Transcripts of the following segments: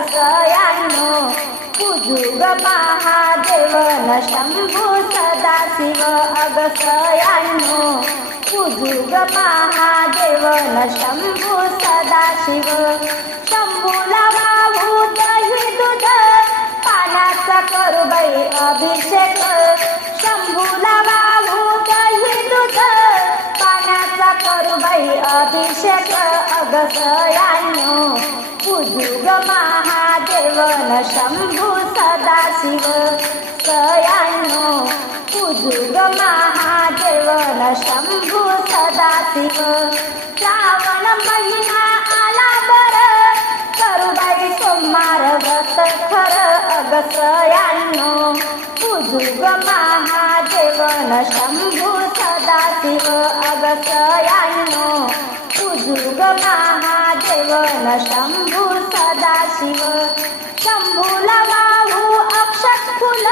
अगसयानो पूजुग महादेव न शंभू सदाशिव अगसयानो पूजुग महादेव न शंभू सदाशिव शंभूला वाहू दही दुध पानाचा करू बाई अभिषेक. शंभूला वाहू दही दूध पाण्याचा करू बाई अभिषेक. अगसयानो पूजुग महादेव न शंभू सदाशिव सयानो पूजुग महादेवन न शंभू सदाशिव श्रावण महिना आला बर. करुबाई सोमवार व्रत खर अग सयानो महादेव महादेवन शंभू सदाशिव अग सयानो महादेव महादेवन शंभू सदाशिव शंभूला अक्षत फुल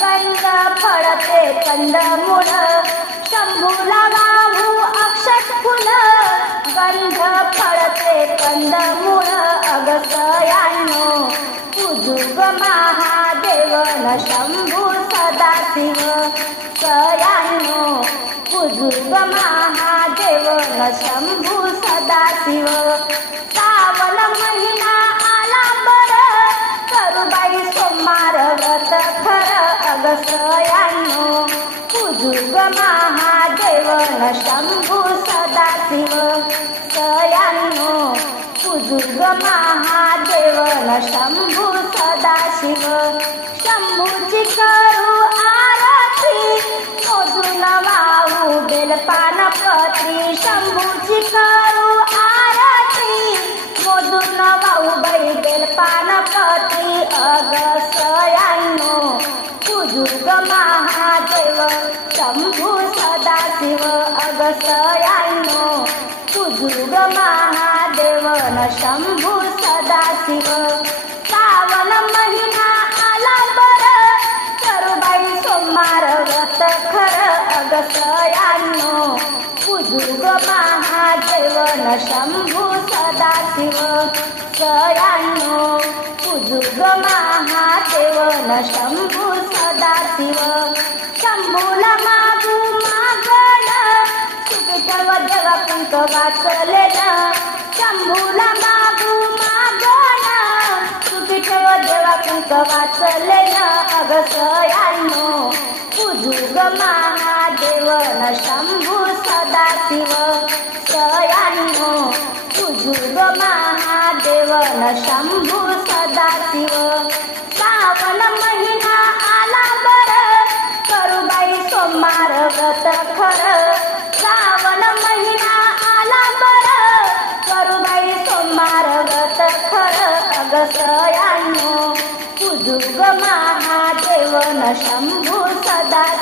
गंध फळते कंदमुळ. शंभूला वाहू अक्षत फुल गंध फळते कंदमुळ. अगसयानो पूजुग महादेव न शंभू सदाशिव सयानो पूजुग महादेव न शंभू सदाशिव श्रावण महिना अगसयानो पूजुग महादेव न शंभू सदाशिव सयानो पूजुग महादेव न शंभू सदाशिव शंभूची करू आरती मोजून वाहू बेलपानपत्री शंभूची करू सयानो पूजुग महादेव न शंभू सदाशिव. श्रावण महिना आला बर करुबाई सोमवार व्रत खर अगसयानो पूजुग महादेव न शंभू सदाशिव. सयानो पूजुग महादेव न शंभू सदाशिव. शंभूला मागू विष्णव देव कुंक वाचले ना शंभूला मागू महादेव न शंभू सदाशिव सयानो महादेव न शंभू सदाशिव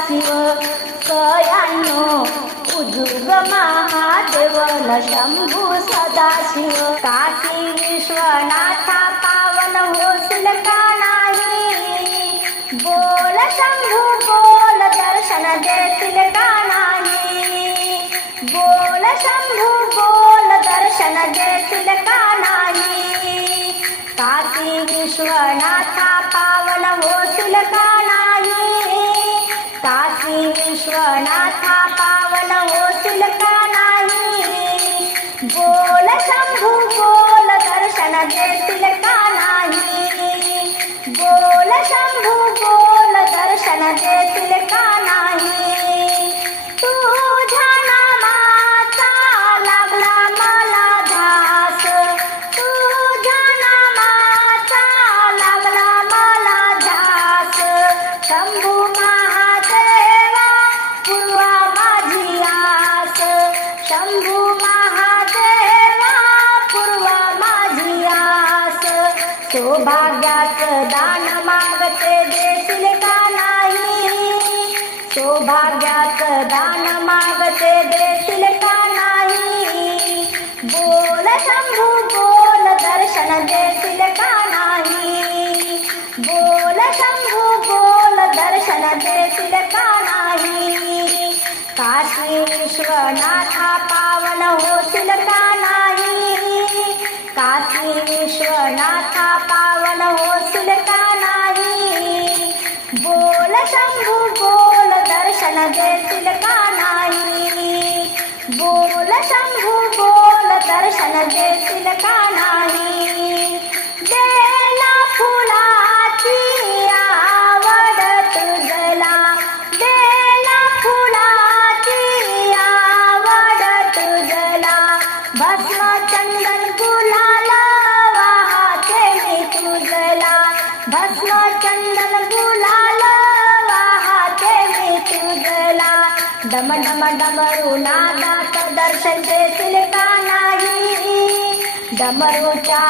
शिव सयानो पूजुग महादेव न शंभू सदाशिव. काशी विश्वनाथा पावन होशील का नाही? बोल शंभू बोल दर्शन देशील का नाही? बोल शंभू बोल दर्शन देशील का नाही? काशी विश्वनाथा पावन होशील का नाही? काशी विश्वनाथा पावन होशील का नाही. बोल शंभू बोल दर्शन देशील का नाही बोल शंभू बोल दर्शन देशील सौभाग्याचं दान मागते देशील का नाही? सौभाग्याचं दान मागते देशील का नाही? बोल शंभू बोल दर्शन देशील का नाही? बोल शंभू बोल दर्शन देशील का नाही? काशी विश्वनाथा पावन होशील का नाही? काशी नाथा पावन होतील सुलता नाही? बोल शंभू बोल दर्शन दे सुलता नाही? बोल शंभू बोल दर्शन दे सुलता डम डम डमरू नादात दर्शन देतील का नाही? डमरूच्या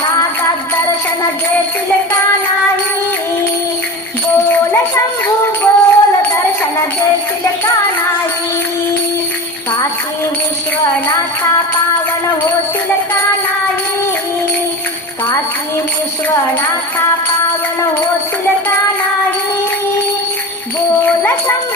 नादात दर्शन देतील का नाही? बोल शंभू बोल दर्शन देतील का नाही? काशी विश्वनाथा पावन होतील का नाही? काशी विश्वनाथा पावन होतील का नाही? बोल शंभू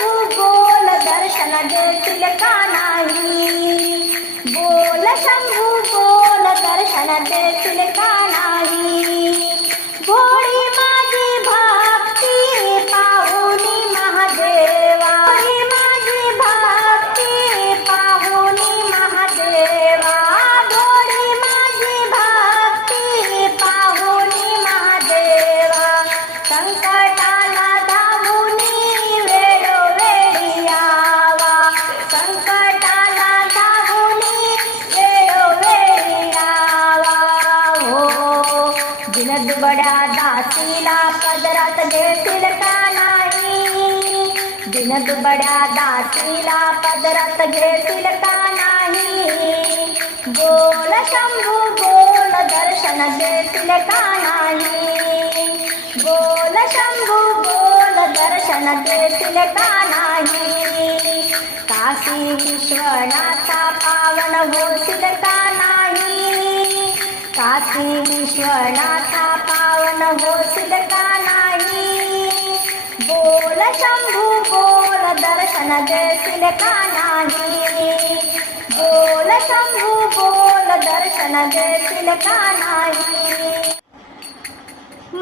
दिनदुबड्या दासीला पदरात घेतील का नाही? बोल शंभू बोल दर्शन घेतील का नाही? बोल शंभू बोल दर्शन घेतील का नाही? काशी विश्वनाथा पावन होशील का नाही? काशी विश्वनाथा पावन होशील का नाही? बोल शंभू दर्शन देशील का बोल शंभू बोल दर्शन देशील का नाही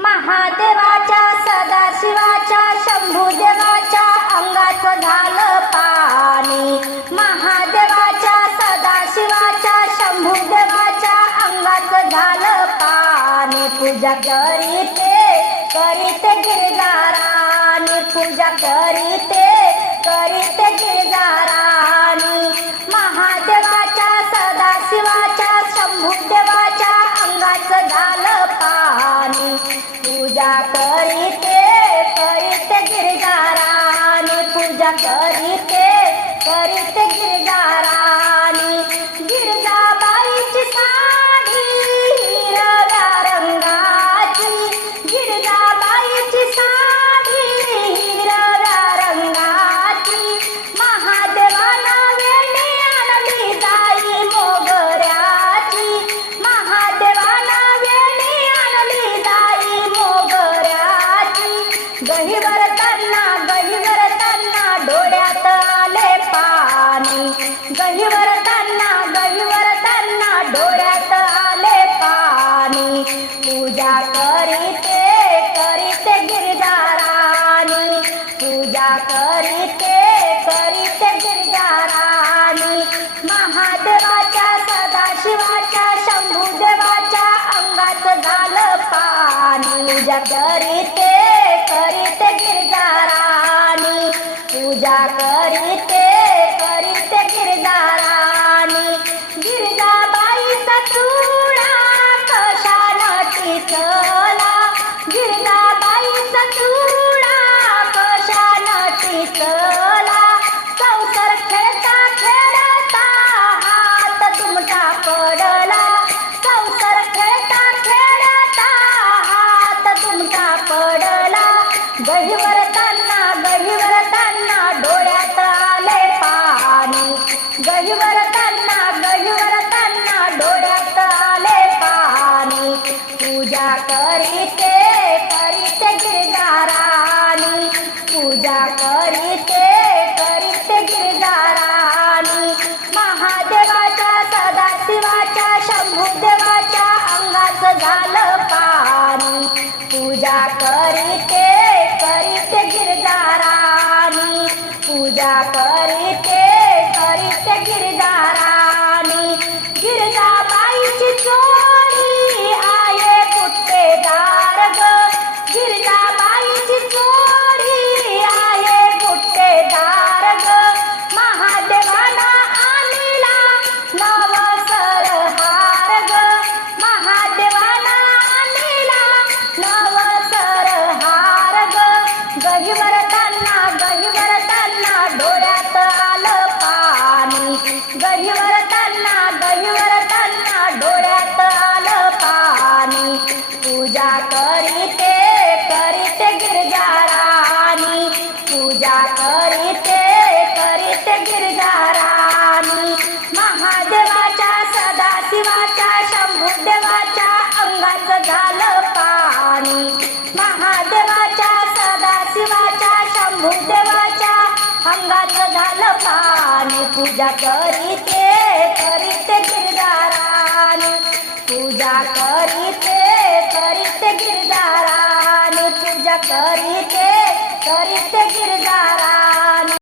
महादेवाच्या सदाशिवाच्या शंभूदेवाच्या अंगात झालं पाणी. महादेवाच्या सदाशिवाच्या शंभूदेवाच्या अंगात झालं पाणी. पूजा करीते करीते गिरदाराने पूजा करीते पूजा करीते करीते गिरजाराणी. पूजा करीते करीते गिरजाराणी. महादेवाच्या सदाशिवाच्या शंभूदेवाच्या अंगात झालं पाणी. पूजा करीते करीते गिरजाराणी. पूजा करीते करीते गिरजाराणी. गिरजाबाईचा चुडा गहीवर ताना गहीवर ताना डोळ्यात आले पाणी. गहीवर ताना गहीवर ताना डोळ्यात आले पाणी. पूजा करीते करीते गिरजाराणी. पूजा करीते करीते गिरजाराणी. महादेवाच्या सदाशिवाच्या शंभूदेवाच्या अंगाचं झालं पाणी. पूजा करीते करीत गिरजाराणी. पूजा करीते करीत गिरजाराणी. पाणी गहिवरताना गहिवरताना डोळ्यात आलं पाणी. पूजा करीते करीते गिरजाराणी. पूजा करीते करीते गिरजाराणी. महादेवाच्या सदाशिवाच्या शंभुदेवाच्या अंगाचं झालं पाणी. महादेवाच्या सदाशिवाच्या शंभुदेवाच्या अंगात झालं पाणी. पूजा करीते करीते गिरदाराने पूजा करीते करीते गिरदाराने पूजा करीते करीते गिरजारा